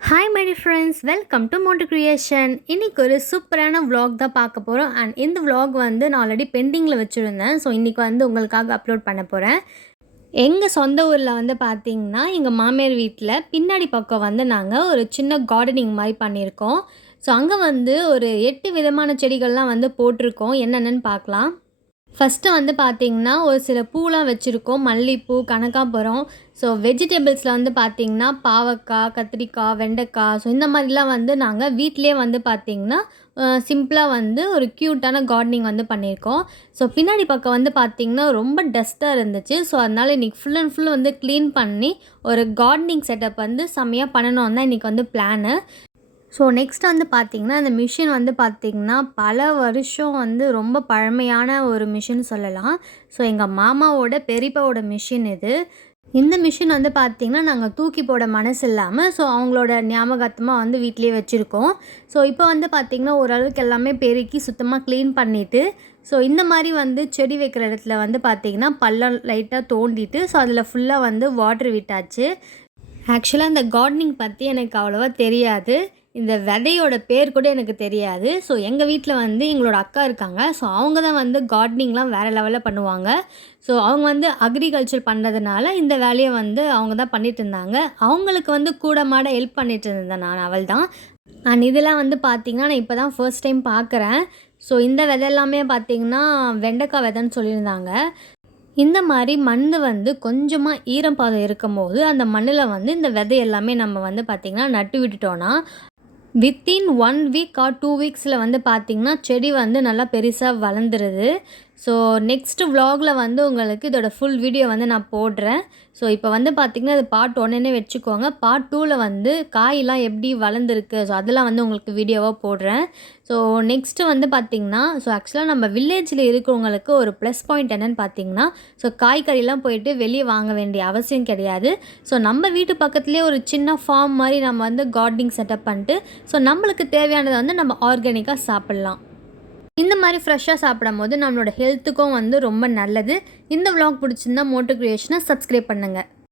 Hi my friends welcome to Mottu creation இன்றைக்கி ஒரு சூப்பரான வ்ளாக் தான் பார்க்க போகிறோம் அண்ட் இந்த வ்ளாக் வந்து நான் ஆல்ரெடி பெண்டிங்கில் வச்சுருந்தேன். ஸோ இன்றைக்கி வந்து உங்களுக்காக அப்லோட் பண்ண போகிறேன் எங்கள் சொந்த ஊரில் வந்து பார்த்தீங்கன்னா எங்கள் மாமியார் வீட்டில் பின்னாடி பக்கம் வந்து நாங்கள் ஒரு சின்ன கார்டனிங் மாதிரி பண்ணியிருக்கோம். ஸோ அங்கே வந்து ஒரு எட்டு விதமான செடிகள்லாம் வந்து போட்டிருக்கோம். என்னென்னு பார்க்கலாம். ஃபஸ்ட்டு வந்து பார்த்திங்கன்னா ஒரு சில பூலாம் வச்சுருக்கோம். மல்லிகைப்பூ கனகாம்பரம். ஸோ வெஜிடபிள்ஸில் வந்து பார்த்திங்கன்னா பாவக்காய் கத்திரிக்காய் வெண்டைக்காய். ஸோ இந்த மாதிரிலாம் வந்து நாங்கள் வீட்டிலே வந்து பார்த்திங்கன்னா சிம்பிளாக வந்து ஒரு க்யூட்டான கார்டனிங் வந்து பண்ணியிருக்கோம். ஸோ பின்னாடி பக்கம் வந்து பார்த்திங்கன்னா ரொம்ப டஸ்ட்டாக இருந்துச்சு. ஸோ அதனால் இன்றைக்கி ஃபுல் அண்ட் ஃபுல் வந்து க்ளீன் பண்ணி ஒரு கார்டனிங் செட்டப் வந்து செம்மையாக பண்ணணும் தான் இன்றைக்கி வந்து பிளானு ஸோ நெக்ஸ்ட் வந்து பார்த்திங்கன்னா அந்த மிஷின் வந்து பார்த்திங்கன்னா பல வருஷம் வந்து ரொம்ப பழமையான ஒரு மிஷின் சொல்லலாம். ஸோ எங்கள் மாமாவோட பெரியப்பாவோட மிஷின் இது. இந்த மிஷின் வந்து பார்த்திங்கன்னா நாங்கள் தூக்கி போட மனசு இல்லாமல் ஸோ அவங்களோட ஞாபகார்த்தமாக வந்து வீட்லேயே வச்சுருக்கோம். ஸோ இப்போ வந்து பார்த்திங்கன்னா ஓரளவுக்கு எல்லாமே பெருக்கி சுத்தமாக க்ளீன் பண்ணிவிட்டு ஸோ இந்த மாதிரி வந்து செடி வைக்கிற இடத்துல வந்து பார்த்திங்கன்னா பள்ளம் லைட்டாக தோண்டிட்டு ஸோ அதில் ஃபுல்லாக வந்து வாட்ரு விட்டாச்சு. ஆக்சுவலாக அந்த கார்டனிங் பற்றி எனக்கு அவ்வளோவா தெரியாது. இந்த விதையோட பேர் கூட எனக்கு தெரியாது. ஸோ எங்கள் வீட்டில் வந்து எங்களோட அக்கா இருக்காங்க. ஸோ அவங்க தான் வந்து கார்டனிங்லாம் வேறு லெவலில் பண்ணுவாங்க. ஸோ அவங்க வந்து அக்ரிகல்ச்சர் பண்ணுறதுனால இந்த வேலையை வந்து அவங்க தான் பண்ணிட்டு இருந்தாங்க. அவங்களுக்கு வந்து கூட மாட ஹெல்ப் பண்ணிட்டு இருந்தேன் நான் அவள் தான் அண்ட் இதெல்லாம் வந்து பார்த்திங்கன்னா நான் இப்போ தான் ஃபர்ஸ்ட் டைம் பார்க்குறேன் ஸோ இந்த விதை எல்லாமே பார்த்திங்கன்னா வெண்டைக்காய் விதைன்னு சொல்லியிருந்தாங்க. இந்த மாதிரி மண் வந்து கொஞ்சமாக ஈரப்பாதம் இருக்கும் போது அந்த மண்ணில் வந்து இந்த விதை எல்லாமே நம்ம வந்து பார்த்திங்கன்னா நட்டு விட்டுட்டோன்னா within one week or two வீக்ஸில் வந்து பார்த்திங்கன்னா செடி வந்து நல்லா பெருசாக வளர்ந்துருது. ஸோ நெக்ஸ்ட் வ்ளாகில் வந்து உங்களுக்கு இதோட ஃபுல் வீடியோ வந்து நான் போடுறேன். ஸோ இப்போ வந்து பார்த்திங்கன்னா இது பார்ட் ஒன்றுனே வச்சுக்கோங்க. பார்ட் டூவில் வந்து காயெல்லாம் எப்படி வளர்ந்துருக்கு? ஸோ அதெல்லாம் வந்து உங்களுக்கு வீடியோவாக போடுறேன். ஸோ நெக்ஸ்ட்டு வந்து பார்த்திங்கன்னா ஸோ ஆக்சுவலாக நம்ம வில்லேஜில் இருக்கிறவங்களுக்கு ஒரு ப்ளஸ் பாயிண்ட் என்னென்னு பார்த்தீங்கன்னா ஸோ காய்கறிலாம் போயிட்டு வெளியே வாங்க வேண்டிய அவசியம் கிடையாது. ஸோ நம்ம வீட்டு பக்கத்துலேயே ஒரு சின்ன ஃபார்ம் மாதிரி நம்ம வந்து கார்டனிங் செட்டப் பண்ணிட்டு ஸோ நம்மளுக்கு தேவையானதை வந்து நம்ம ஆர்கானிக்காக சாப்பிட்லாம். இந்த மாதிரி ஃப்ரெஷ்ஷாக சாப்பிடும் போது நம்மளோட ஹெல்த்துக்கும் வந்து ரொம்ப நல்லது. இந்த vlog பிடிச்சிருந்தா மோட்டோ க்ரியேஷனை சப்ஸ்கிரைப் பண்ணுங்கள்